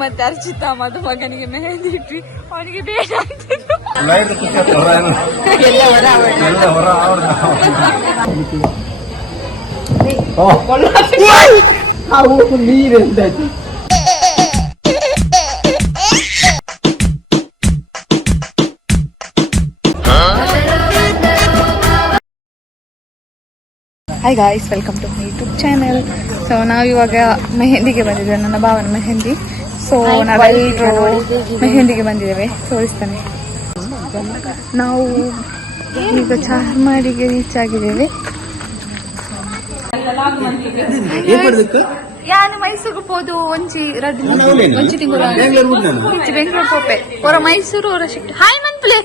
ಮತ್ತೆ ಅರ್ಚಿತಾ ಮದುಮಗನಿಗೆ ಮೆಹಂದಿ ಇಟ್ವಿ, ಅವನಿಗೆ ಬೇಡ ನೀರೆಂತ hi guys, welcome to my YouTube channel. So ನಾವಿವಾಗ ಮೆಹಂದಿಗೆ ಬಂದಿದ್ದೇವೆ, ನನ್ನ ಭಾವನ ಮೆಹಂದಿ. ಸೊ ನಾವೆಲ್ಲರೂ ಮೆಹಂದಿಗೆ ಬಂದಿದ್ದೇವೆ, ತೋರಿಸ್ತಾನೆ. ನಾವು ಈಗ ಚಾರ್ಮಾಡಿಗೆ ರೀಚ್ ಆಗಿದ್ದೇವೆ. ಯಾನು ಮೈಸೂರು ಪೋದು ಒಂಚಿ ರಡ್ಡು ಒಂಚಿ ತಿಂಗಳು ಬೆಂಗಳೂರು ಪೋಪೆ ಹೊರ ಮೈಸೂರು ಹೊರ ಶಿಫ್ಟ್. ಹಾಯ್ ಮನ್ಪ್ಲೆ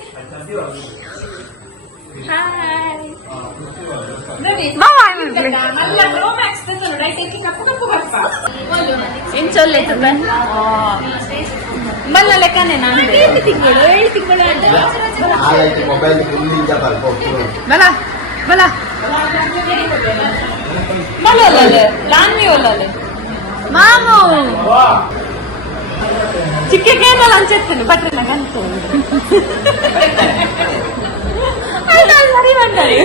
ಮಲ್ಲ ಲೆಕ್ಕನೆ ನಾನು 7 ತಿಂಗಳು ಬಲ ಬಲ ಮಲ್ಲಲ್ಲ ಲಾನ್ವಿ ಒಲ್ಲಲ್ಲ ಮಾಮು ಚಿಕ್ಕೇನಲ್ಲ ಅಂಚೆತ್ತನು ಬಟ್ರಲ್ಲ ಗಂತು ಸರಿ ಬಂದರೆ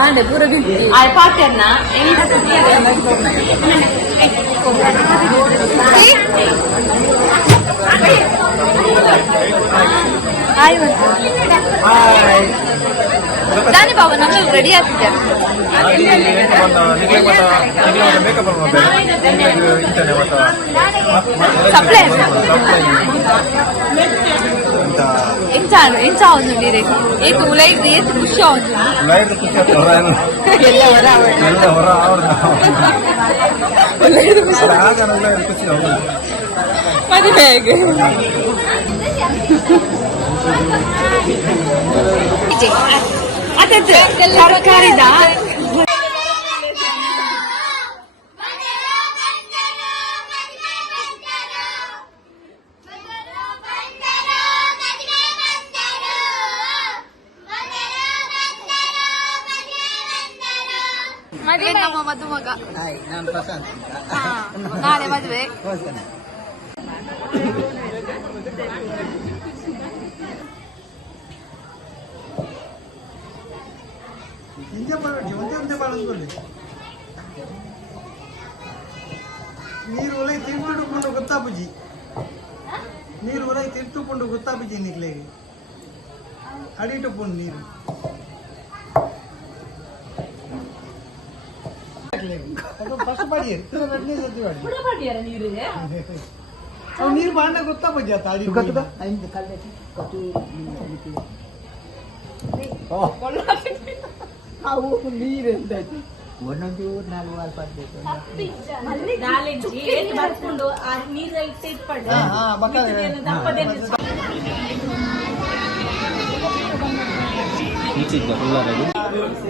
ಆಂಡೆ ಪೂರ ಬಿದ್ದು ಆಯ್ ಪಾತೆನ್ನ ಹಾಯ್ ದಾನಿ ಬಾಬಾ ನಾನು ರೆಡಿ ಆಗ್ತಿದ್ದೆ. ಸಪ್ಲೈ ಎಂಚ ಒಂದು ನೀರು ಏತು ಉಲೈದು ಏತು ಖುಷಿ ಒಂದು ಮದುವೆಗೆ ಅದದ್ದು ಸರ್ಕಾರಿದ ಮದುವೆ ನಮ್ಮ ಮದುಮಗ. ನಾಳೆ ಮದುವೆ. ನೀರು ಒಲೆ ತಿಂಟುಕೊಂಡು ಗೊತ್ತಾಪುಜಿ, ನೀರು ಒಲೆ ತಿಂಟುಕೊಂಡು ಗೊತ್ತಾಪುಜಿ ನಿಕ್ಲೆಗೆ ಅಡಿಟುಕೊಂಡು ನೀರು ನೀರು ಬಾಂಡ ಗೊತ್ತಾಪುಜಿ ಆತ ಅಡಿ ಅವು ನೀರೆಂತ ಒಂದೊಂದು 4 ವಾರ ಪಡ್ಬೇಕು ಬರ್ಕೊಂಡು ಆ ನೀರ ಇಟ್ಪಡ್ಡ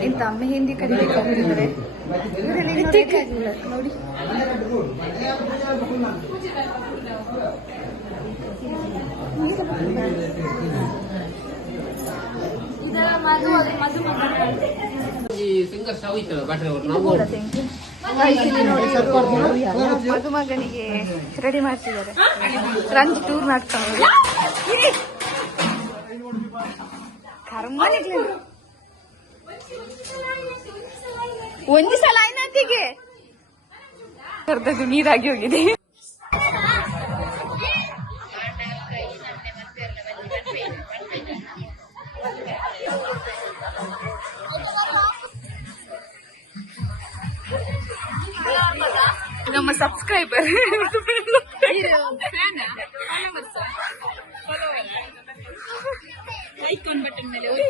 ಇಂತ ಮೆಹಂದಿ ಕಲಿಬೇಕು ಅಂತಿದ್ದಾರೆ ನೋಡಿ. ಇದರ ಮದುಮಗನಿಗೆ ರೆಡಿ ಮಾಡ್ತಿದ್ದಾರೆ. ರಂಜ್ ಟೂರ್ ಮಾಡ್ಕೊಂಡು ಒಂದು ಸಲ ಆಯ್ನತಿಗೆ ಕರ್ದದ್ದು ನೀರಾಗಿ ಹೋಗಿದೆ. ನಮ್ಮ ಸಬ್ಸ್ಕ್ರೈಬರ್ ಐಕಾನ್ ಬಟನ್ ಮೇಲೆ ಒತ್ತಿ.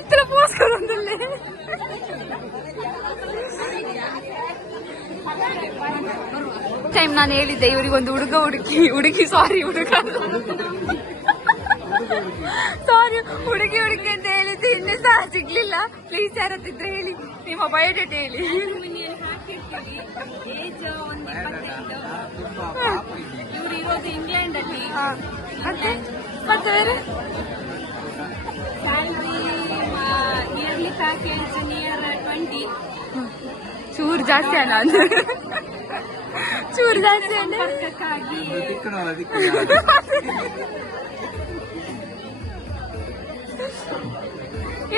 ಎತ್ತರ ಪೋಸ್ಕೊಂಡಲ್ಲಿ ಟೈಮ್ ನಾನು ಹೇಳಿದ್ದೆ ಇವರಿಗೊಂದು ಹುಡುಗಿ ಸಾರಿ ಹುಡುಗಿ ಅಂತ ಹೇಳಿದ್ದೆ ಇನ್ನೂ ಸಹ ಸಿಗ್ಲಿಲ್ಲ. ಪ್ಲೀಸ್ ಯಾರತ್ತಿದ್ರೆ ಹೇಳಿ, ನಿಮ್ಮ ಬಯೋಡೇಟಾ ಹೇಳಿ. ಇವರು ಇರೋದು ಇಂಗ್ಲೆಂಡ್ ಅಲ್ಲಿ. ಮತ್ತೆ ಬೇರೆ ಸ್ಯಾಲ್ರಿ ಇಯರ್ಲಿ ಪ್ಯಾಕೇಜ್ ನಿಯರ್ 20. ಚೂರು ಜಾಸ್ತಿ ಅಲ್ಲ ಅಂದ್ರೆ ಚೂರು ಜಾಸ್ತಿ ಅಲ್ಲ. ಸಂಪರ್ಕಕ್ಕಾಗಿ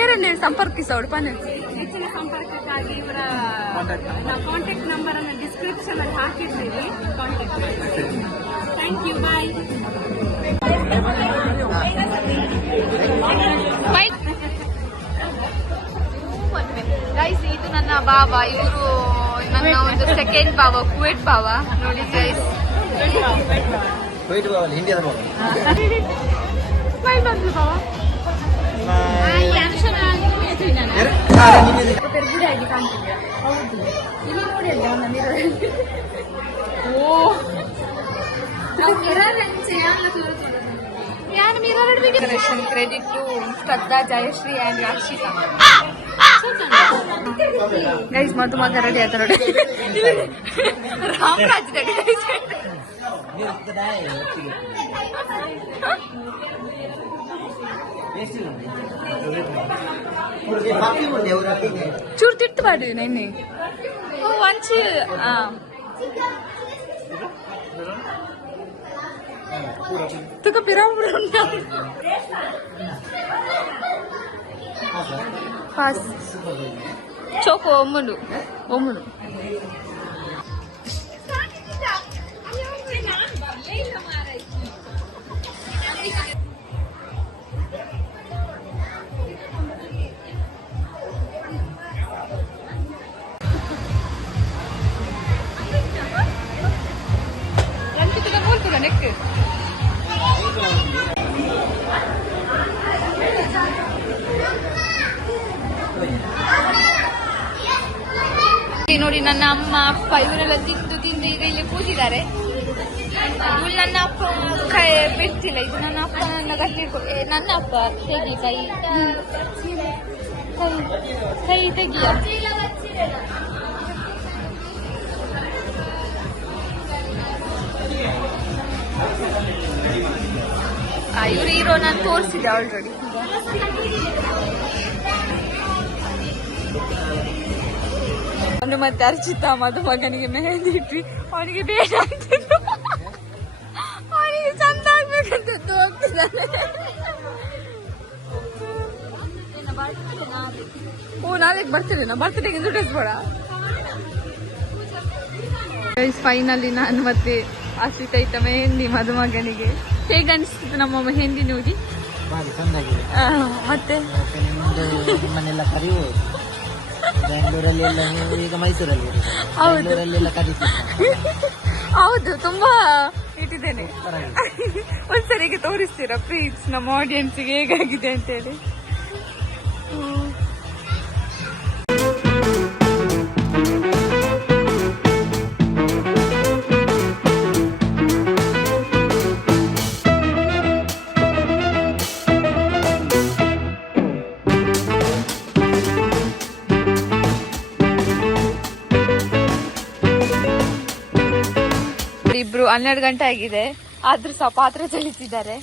ಏರನ್ನೇ ಸಂಪರ್ಕಿಸೋಡು ಪನ್ನ ಹೆಚ್ಚಿನ ಸಂಪರ್ಕಕ್ಕಾಗಿ ಇವರ ಕಾಂಟ್ಯಾಕ್ಟ್ ನಂಬರ್ ಅನ್ನು ಡಿಸ್ಕ್ರಿಪ್ಷನ್ ಅಲ್ಲಿ ಹಾಕಿರ್ತೀವಿ. ಕಾಂಟ್ಯಾಕ್ಟ್ ಮಾಡಿ. Thank you. ಬಾಯ್. ಗೈಸ್, ಇದು ನನ್ನ ಬಾವ. ಇವರು ನನ್ನ ಒಂದು ಸೆಕೆಂಡ್ ಬಾವ, ಕುವೇಟ್ ಬಾವ. ನೋಡಿ guys, credit to Shraddha, Jayashree and Rakshita. Guys, ಮಧುಮಗ ರೆಡಿ ಆಯ್ತು ನೋಡಿ. ರಾಮರಾಜ್ ರೆಡಿ. ಚೂರು ತಿಟ್ಟು ಮಾಡಿ ನೆನ್ನೆ ಒಂಚಿ ತುಕ ಪಿರಾಮಿಡ್ ಪಾಸ್ ಚೋಕೋ ಒಮ್ಮನು ನೆಕ್ ನೋಡಿ. ನನ್ನ ಅಮ್ಮ ಅಪ್ಪ ಇವರೆಲ್ಲ ತಿಂದು ಈಗ ಇಲ್ಲಿ ಕೂತಿದ್ದಾರೆ. ಇವ್ಳು ನನ್ನ ಅಪ್ಪ ಕೈ ಬಿಡ್ತಿಲ್ಲ. ಇದು ನನ್ನ ಅಪ್ಪ ನನ್ನ ಗಟ್ಟಿ ನನ್ನ ಅಪ್ಪ ತೆಗಿ ಕೈ ತೆಗಿಯ. ಇವ್ರು ಹೀರೋ ನಾನು ತೋರಿಸಿದೆ ಆಲ್ರೆಡಿ. ಅವನು ಮತ್ತೆ ಅರ್ಚಿತಾ ಮಧುಮಗನಿಗೆ ಮೆಹಂದಿ ಇಟ್ರಿ. ಅವನಿಗೆ ಬೇಡ ಅಂತಿದ್ದು, ಅವನಿಗೆ ಚಂದ ಆಗ್ಬೇಕಂತದ್ದು ಹೋಗ್ತಿದ್ದಾನೆ. ಓ, ನಾಳೆಗೆ ಬರ್ತಿದ್ದೇನೆ. ಬರ್ತ್ಡೇಗೆ ದುಡ್ಡಿಸ್ ಬೇಡ. ಫೈನಲಿ ನಾನು ಮತ್ತೆ ಆಶ್ರಿತ ಇದ್ದ ಮೆಹಂದಿ ಮಧುಮಗನಿಗೆ. ಹೇಗೆ ಅನಿಸ್ತಿತ್ತು ನಮ್ಮ ಮೆಹಂದಿ ನೋಡಿ? ಮತ್ತೆ ನಿಮ್ಮನ್ನೆಲ್ಲ ಕರೆಯುವುದು ಬೆಂಗಳೂರಲ್ಲಿ ಎಲ್ಲ, ನೀವು ಈಗ ಮೈಸೂರಲ್ಲಿ ಬೆಂಗಳೂರಲ್ಲೆಲ್ಲ ಕರೀತೀವಿ. ಹೌದು, ತುಂಬಾ ಇಟ್ಟಿದ್ದೇನೆ. ಒಂದ್ಸರಿಗೆ ತೋರಿಸ್ತೀರಾ ಪ್ಲೀಸ್ ನಮ್ಮ ಆಡಿಯನ್ಸ್ಗೆ ಹೇಗಾಗಿದೆ ಅಂತೇಳಿ? ಇಬ್ರು 12 ಗಂಟೆ ಆಗಿದೆ, ಆದ್ರೂ ಸಹ ಪಾತ್ರೆ ಚಲಿಸಿದ್ದಾರೆ.